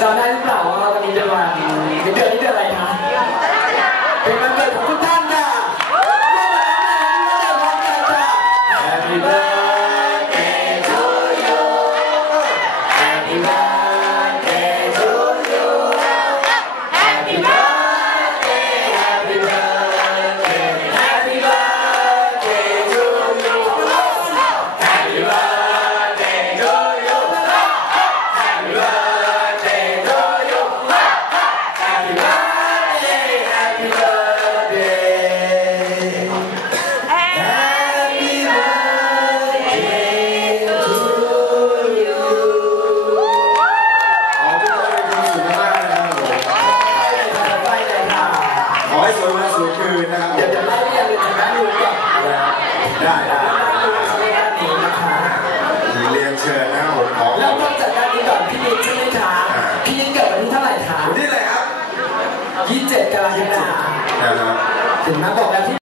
จำได้หรือเปล่าว่าวันนี้เป็นวันเป็นเดือนนี้เดือนอะไร สวยวันสวยคืนนะครับผเดี๋ยวมจะไล่เรียงเลยจากนั้นดูก่อนนะได้ได้ดูจากด้านนี้นะคะเรียนเชิญนะครับผมขอเริ่มต้นจากด้านนี้ก่อนพี่ยินใช่ไหมคะพี่ยินเกิดวันที่เท่าไหร่คะวันที่อะไรครับ27กรกฎาคมนะครับถึงมาบอกแล้ว